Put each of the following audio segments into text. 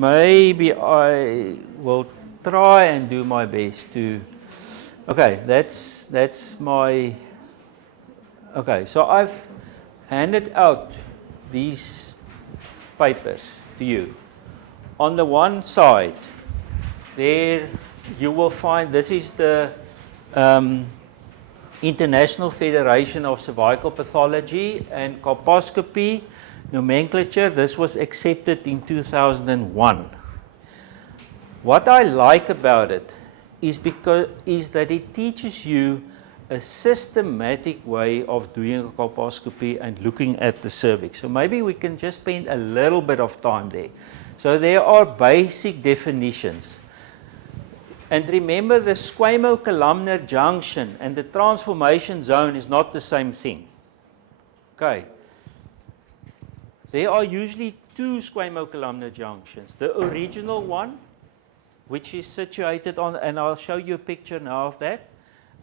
Maybe I will try and do my best to. Okay, that's my. Okay, so I've handed out these papers to you. On the one side, there you will find this is the International Federation of Cervical Pathology and Colposcopy nomenclature. This was accepted in 2001. What I like about it is that it teaches you a systematic way of doing a colposcopy and looking at the cervix. So maybe we can just spend a little bit of time there. So there are basic definitions. And remember, the squamocolumnar junction and the transformation zone is not the same thing. Okay. There are usually two squamocolumnar junctions. The original one, which is situated on, and I'll show you a picture now of that,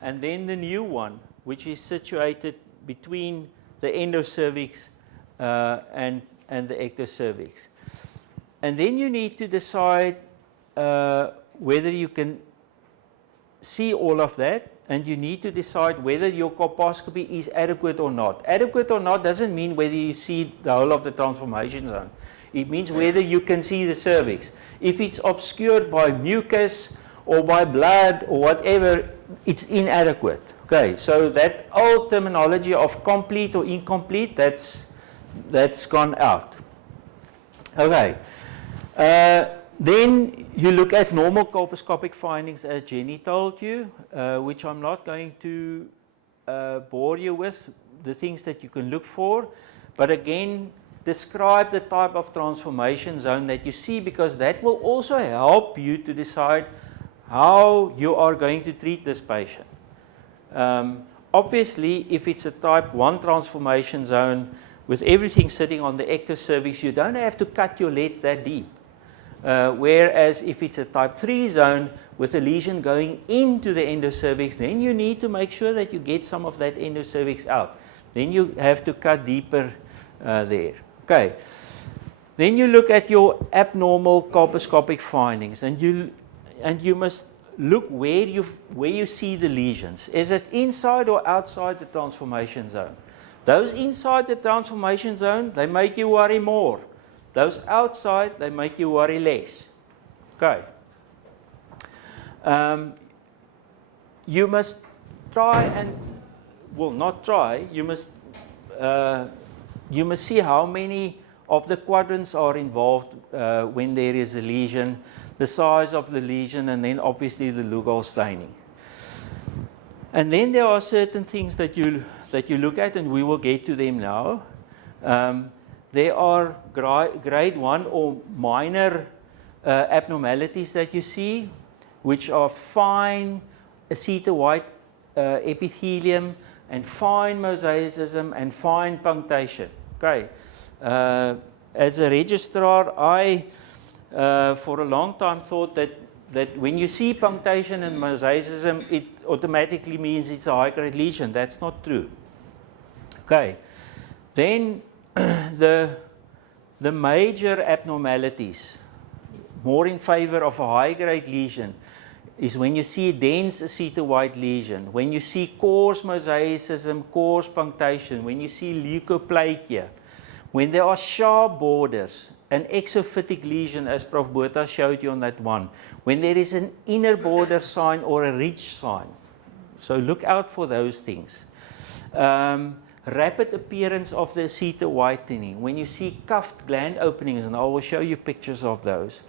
and then the new one, which is situated between the endocervix and the ectocervix. And then you need to decide whether you can see all of that, and you need to decide whether your colposcopy is adequate or not. Adequate or not doesn't mean whether you see the whole of the transformation zone. It means whether you can see the cervix. If it's obscured by mucus or by blood or whatever, it's inadequate. Okay, so that old terminology of complete or incomplete, that's gone out. Okay. Then you look at normal colposcopic findings, as Jenny told you, which I'm not going to bore you with, the things that you can look for. But again, describe the type of transformation zone that you see, because that will also help you to decide how you are going to treat this patient. Obviously, if it's a type 1 transformation zone with everything sitting on the ectocervix, you don't have to cut your leads that deep. Whereas if it's a type 3 zone with a lesion going into the endocervix, then you need to make sure that you get some of that endocervix out. Then you have to cut deeper there. Okay. Then you look at your abnormal colposcopic findings, and you must look where you see the lesions. Is it inside or outside the transformation zone? Those inside the transformation zone, they make you worry more. Those outside, they make you worry less. Okay. You must try and, well, not try, you must see how many of the quadrants are involved when there is a lesion, the size of the lesion, and then obviously the Lugol staining. And then there are certain things that you look at, and we will get to them now. There are grade 1 or minor abnormalities that you see, which are fine aceto-white epithelium and fine mosaicism and fine punctation. Okay. As a registrar, I for a long time thought that when you see punctation and mosaicism, it automatically means it's a high-grade lesion. That's not true. Okay. Then the major abnormalities, more in favor of a high-grade lesion, is when you see dense aceto-white lesion, when you see coarse mosaicism, coarse punctation, when you see leukoplakia, when there are sharp borders, an exophytic lesion, as Prof. Botha showed you on that one, when there is an inner border sign or a ridge sign. So look out for those things. Rapid appearance of the aceto-whitening, when you see cuffed gland openings, and I will show you pictures of those.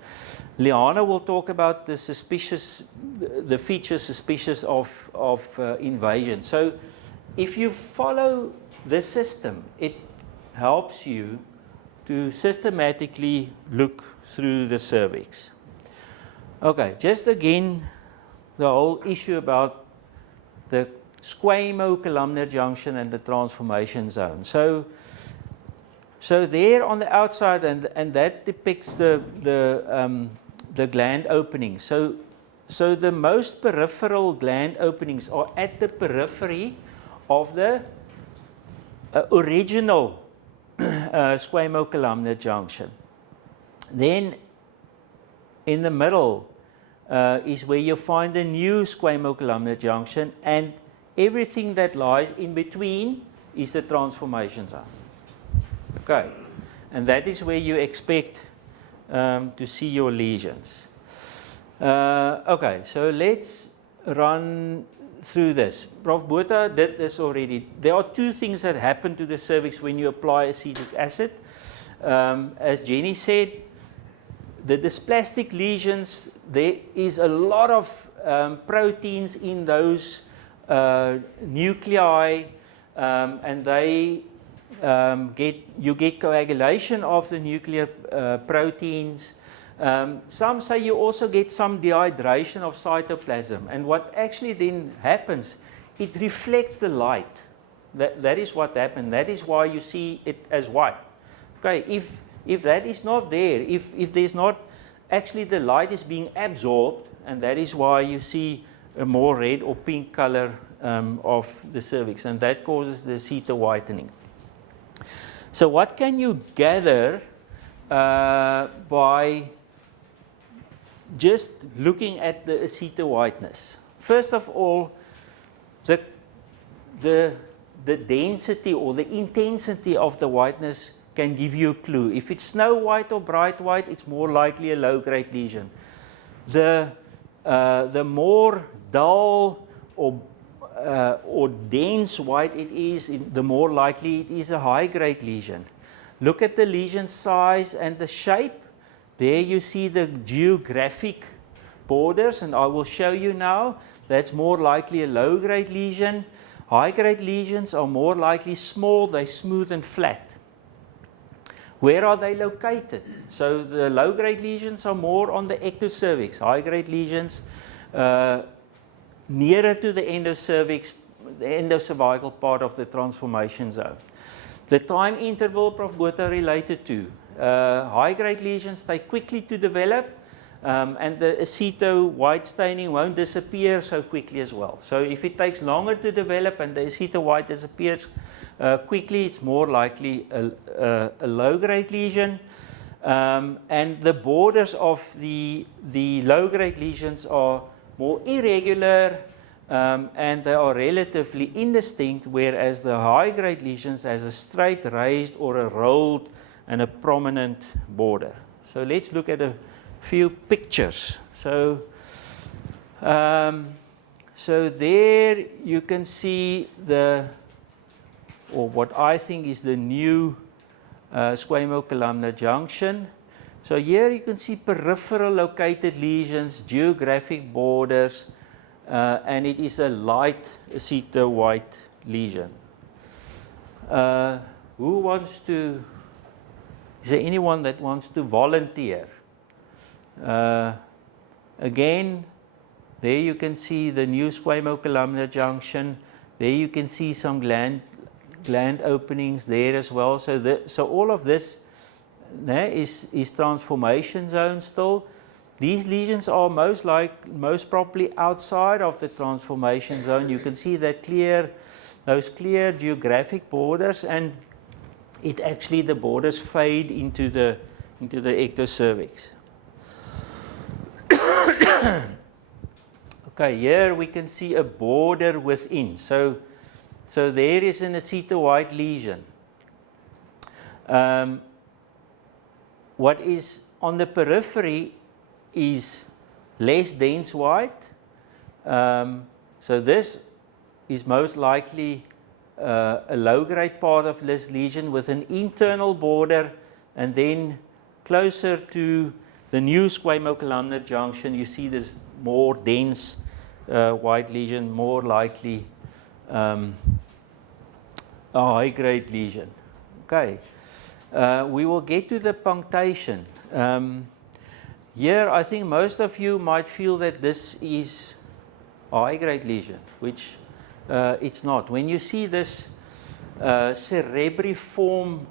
Liana will talk about the features suspicious of invasion. So if you follow the system, it helps you to systematically look through the cervix. Okay, just again, the whole issue about the squamocolumnar junction and the transformation zone. So there on the outside, and that depicts the gland opening. So the most peripheral gland openings are at the periphery of the original squamocolumnar junction. Then in the middle is where you find the new squamocolumnar junction, and everything that lies in between is the transformation zone. Okay, and that is where you expect to see your lesions. Okay, so let's run through this. Prof. Botha did this already. There are two things that happen to the cervix when you apply acetic acid. As Jenny said, the dysplastic lesions, there is a lot of proteins in those nuclei, and they you get coagulation of the nuclear proteins. Some say you also get some dehydration of cytoplasm, and what actually then happens, it reflects the light. That is what happened. That is why you see it as white. Okay, if that is not there, if there's not, actually the light is being absorbed, and that is why you see a more red or pink color of the cervix, and that causes the aceto whitening. So what can you gather by just looking at the aceto whiteness? First of all, the density or the intensity of the whiteness can give you a clue. If it's snow white or bright white, it's more likely a low-grade lesion. The more dull or dense white it is, the more likely it is a high-grade lesion. Look at the lesion size and the shape. There you see the geographic borders, and I will show you now. That's more likely a low-grade lesion. High-grade lesions are more likely small, they're smooth and flat. Where are they located? So the low-grade lesions are more on the ectocervix. High-grade lesions nearer to the endocervix, the endocervical part of the transformation zone. The time interval, Prof. Botha related to. High-grade lesions take quickly to develop, and the aceto white staining won't disappear so quickly as well. So if it takes longer to develop and the aceto white disappears quickly, it's more likely a low-grade lesion. And the borders of the low-grade lesions are more irregular, and they are relatively indistinct, whereas the high-grade lesions has a straight, raised, or a rolled and a prominent border. So let's look at a few pictures. So there you can see or what I think is the new squamocolumnar junction. So here you can see peripheral located lesions, geographic borders, and it is a light aceto white lesion. Who wants to? Is there anyone that wants to volunteer? Again, there you can see the new squamocolumnar junction. There you can see some gland openings there as well. So all of this is transformation zone still. These lesions are most probably outside of the transformation zone. You can see that those clear geographic borders, and it actually the borders fade into the ectocervix. Okay, here we can see a border within. So there is an aceto white lesion. What is on the periphery is less dense white. So this is most likely a low-grade part of this lesion with an internal border, and then closer to the new squamocolumnar junction, you see this more dense white lesion, more likely a high-grade lesion. Okay, we will get to the punctation. Here, I think most of you might feel that this is a high-grade lesion, which it's not. When you see this cerebriform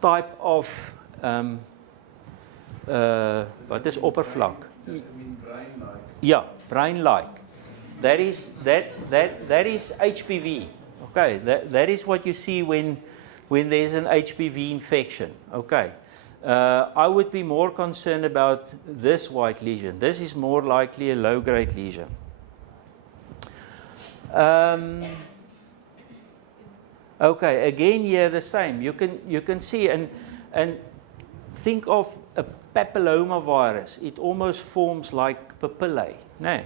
type of what is oppervlak? Brain-like. Yeah, brain-like. That is HPV. Okay, that is what you see when there's an HPV infection. Okay, I would be more concerned about this white lesion. This is more likely a low-grade lesion. Okay, again here the same. You can see and think of a papilloma virus. It almost forms like papillae. No,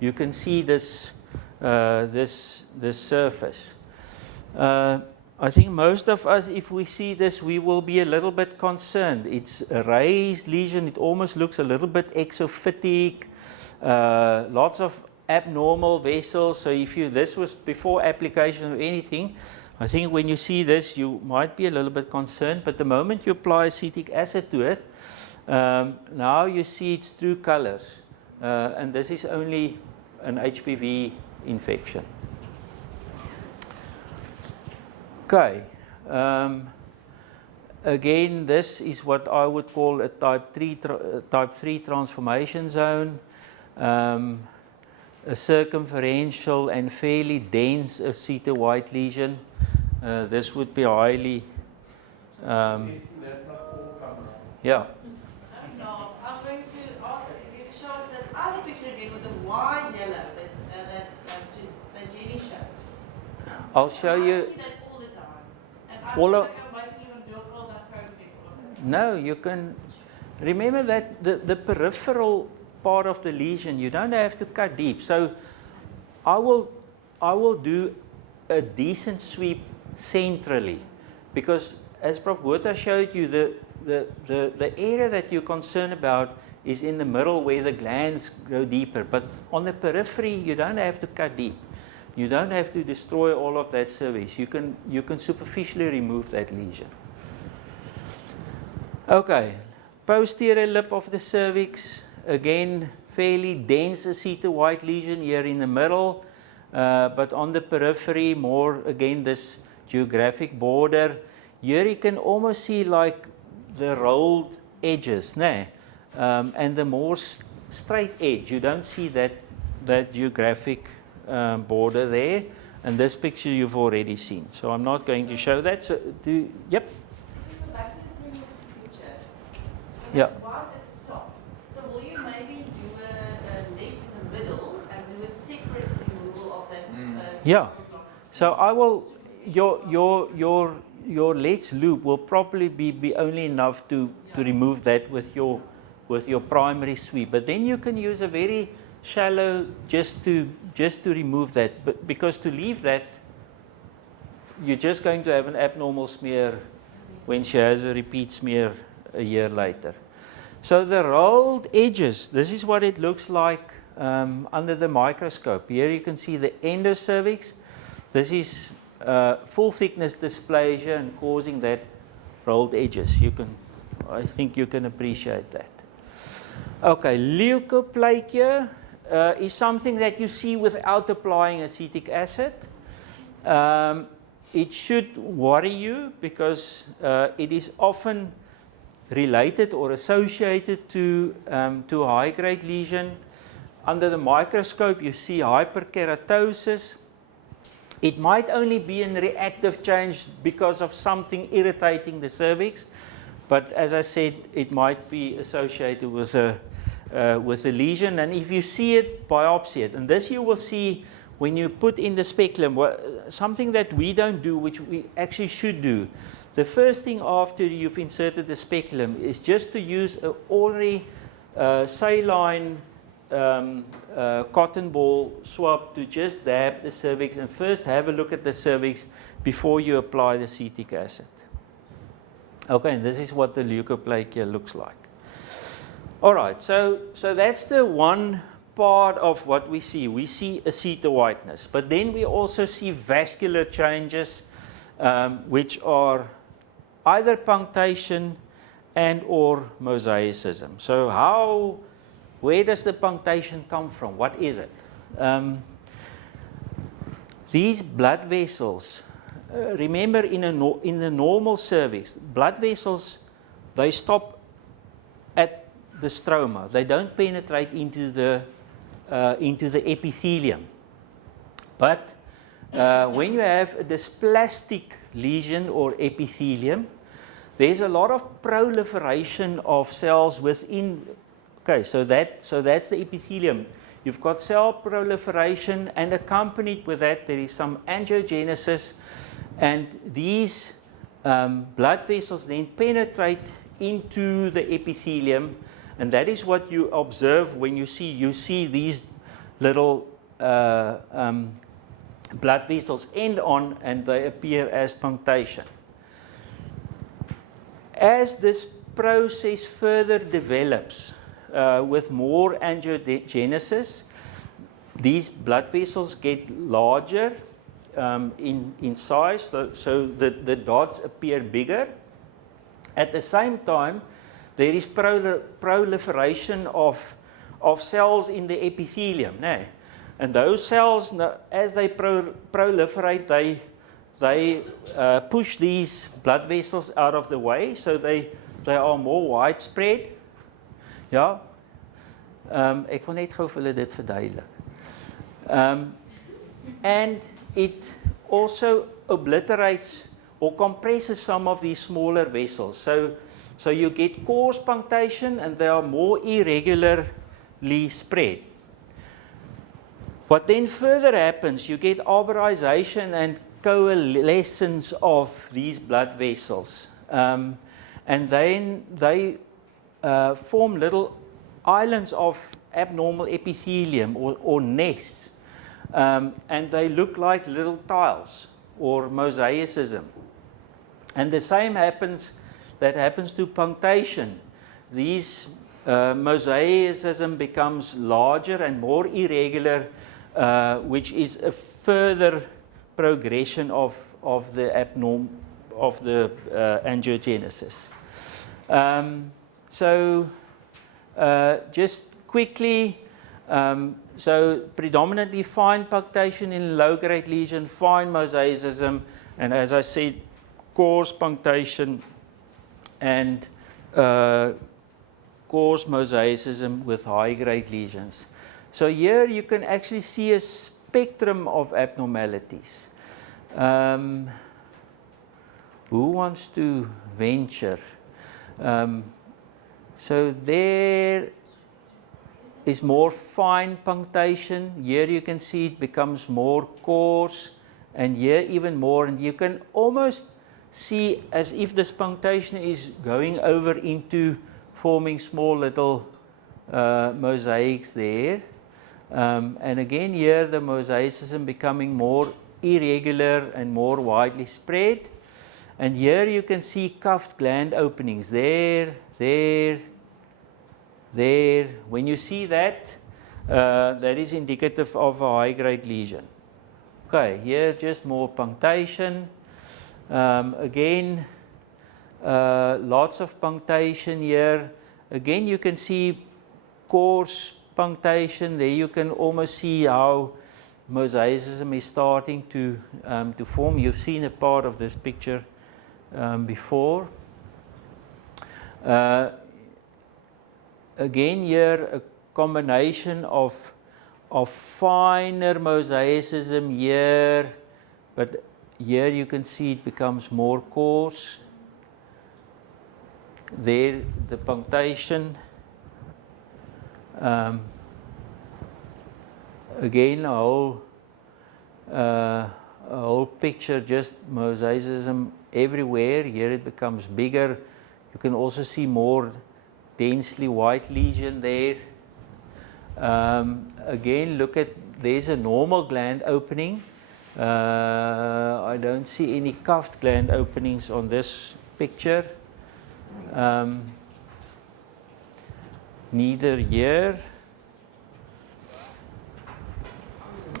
you can see this this surface. I think most of us, if we see this, we will be a little bit concerned. It's a raised lesion. It almost looks a little bit exophytic. Lots of abnormal vessels. So if this was before application of anything, I think when you see this, you might be a little bit concerned. But the moment you apply acetic acid to it, now you see its true colors. And this is only an HPV infection. Okay. Again, this is what I would call a type 3 transformation zone. A circumferential and fairly dense acetowhite lesion. This would be highly. That must all come out. Yeah. No, I'm going to ask you to show us that other picture again with the wide yellow that Jenny showed. I'll show you. I see that all the time. And I All feel of- like I'm basically going to do a cold and code. No, you can remember that the peripheral part of the lesion, you don't have to cut deep. So I will do a decent sweep centrally, because as Prof. Botha showed you, the area that you're concerned about is in the middle where the glands go deeper. But on the periphery, you don't have to cut deep. You don't have to destroy all of that cervix. You can superficially remove that lesion. Okay, posterior lip of the cervix. Again, fairly dense acetowhite lesion here in the middle, but on the periphery, more again this geographic border. Here you can almost see like the rolled edges, nah? And the more straight edge. You don't see that geographic border there. And this picture you've already seen, so I'm not going to show that. So, yep. So go back to the previous picture. Yeah. White at the top. So will you maybe do a legs in the middle and do a separate removal of that? Yeah. So I will. Your legs loop will probably be only enough to remove that with your primary sweep. But then you can use a very shallow just to remove that. But because to leave that, you're just going to have an abnormal smear when she has a repeat smear a year later. So the rolled edges, this is what it looks like under the microscope. Here you can see the endocervix. This is full thickness dysplasia and causing that rolled edges. I think you can appreciate that. Okay, leukoplakia is something that you see without applying acetic acid. It should worry you because it is often related or associated to high-grade lesion. Under the microscope, you see hyperkeratosis. It might only be a reactive change because of something irritating the cervix, but as I said, it might be associated with a lesion. And if you see it, biopsy it. And this you will see when you put in the speculum, something that we don't do, which we actually should do. The first thing after you've inserted the speculum is just to use an ordinary saline cotton ball swab to just dab the cervix and first have a look at the cervix before you apply the acetic acid. Okay, and this is what the leukoplakia looks like. All right, so that's the one part of what we see. We see acetowhiteness, but then we also see vascular changes, which are either punctation and or mosaicism. So where does the punctation come from? What is it? These blood vessels, remember in the normal cervix, blood vessels, they stop at the stroma. They don't penetrate into the epithelium. But when you have a dysplastic lesion or epithelium, there's a lot of proliferation of cells within. Okay, so that's the epithelium. You've got cell proliferation, and accompanied with that, there is some angiogenesis, and these blood vessels then penetrate into the epithelium, and that is what you observe when you see these little blood vessels end on, and they appear as punctation. As this process further develops with more angiogenesis, these blood vessels get larger in size, so the dots appear bigger. At the same time, there is proliferation of cells in the epithelium. Né? And those cells, as they proliferate, they push these blood vessels out of the way, so they are more widespread. Ja, ek wil net gou vir julle dit verduidelik. And it also obliterates or compresses some of these smaller vessels. So you get coarse punctation, and they are more irregularly spread. What then further happens, you get arborization and coalescence of these blood vessels. And then they form little islands of abnormal epithelium or nests. And they look like little tiles or mosaicism. And the same happens to punctation. These mosaicism becomes larger and more irregular, which is a further progression of the angiogenesis. So just quickly, so predominantly fine punctation in low-grade lesion, fine mosaicism, and as I said, coarse punctation and coarse mosaicism with high-grade lesions. So here you can actually see a spectrum of abnormalities. Who wants to venture? So there is more fine punctation. Here you can see it becomes more coarse, and here even more, and you can almost see as if this punctation is going over into forming small little mosaics there. And again here the mosaicism becoming more irregular and more widely spread. And here you can see cuffed gland openings there, there, there. When you see that, that is indicative of a high-grade lesion. Okay, here just more punctation. Again, lots of punctation here. Again, you can see coarse punctation. There you can almost see how mosaicism is starting to form. You've seen a part of this picture before. Again here, a combination of finer mosaicism here, but here you can see it becomes more coarse. There, the punctation. Again, a whole picture, just mosaicism everywhere. Here it becomes bigger. You can also see more densely white lesion there. Again, look at, there's a normal gland opening. I don't see any cuffed gland openings on this picture. Neither here.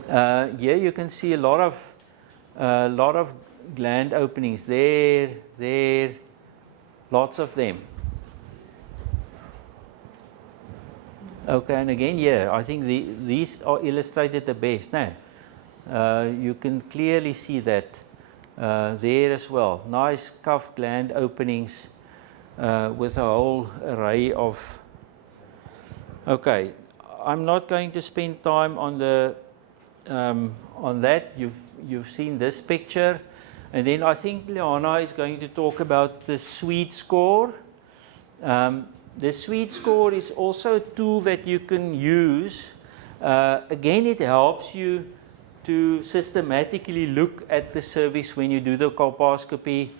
Here you can see a lot of gland openings there, there, lots of them. Okay, and again here, I think these are illustrated the best. Now, you can clearly see that there as well. Nice cuffed gland openings with a whole array of. Okay, I'm not going to spend time on the on that. You've seen this picture, and then I think Liana is going to talk about the sweet score. The sweet score is also a tool that you can use. Again, it helps you to systematically look at the cervix when you do the colposcopy,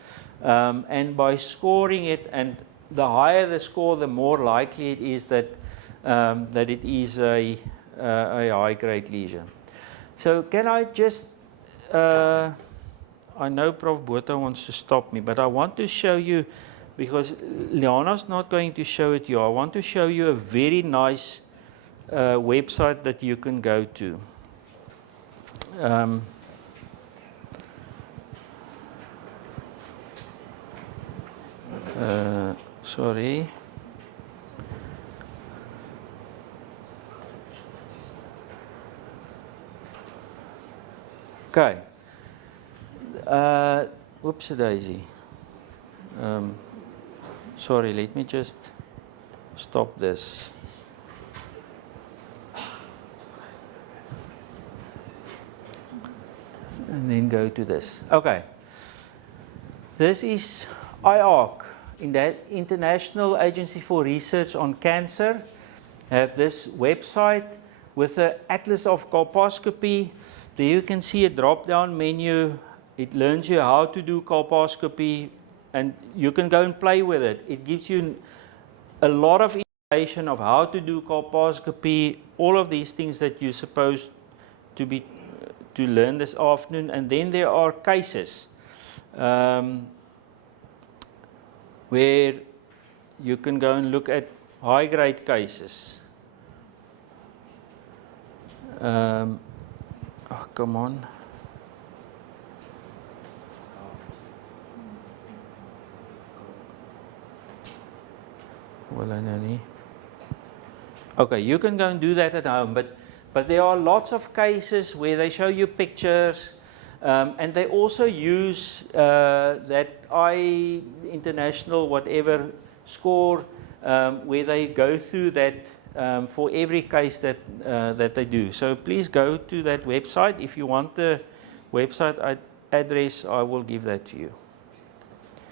and by scoring it, and the higher the score, the more likely it is that that it is a high-grade lesion. So can I just, I know Prof. Botha wants to stop me, but I want to show you, because Liana's not going to show it to you, I want to show you a very nice website that you can go to. Sorry. Okay. Whoopsie daisy. Sorry, let me just stop this. And then go to this. Okay. This is IARC, in that International Agency for Research on Cancer, have this website with the Atlas of Colposcopy. There you can see a drop-down menu. It learns you how to do colposcopy, and you can go and play with it. It gives you a lot of information of how to do colposcopy, all of these things that you're supposed to learn this afternoon. And then there are cases where you can go and look at high-grade cases. Oh, come on. Well, I know. Okay, you can go and do that at home, but there are lots of cases where they show you pictures, and they also use that international whatever score, where they go through that for every case that they do. So please go to that website. If you want the website address, I will give that to you.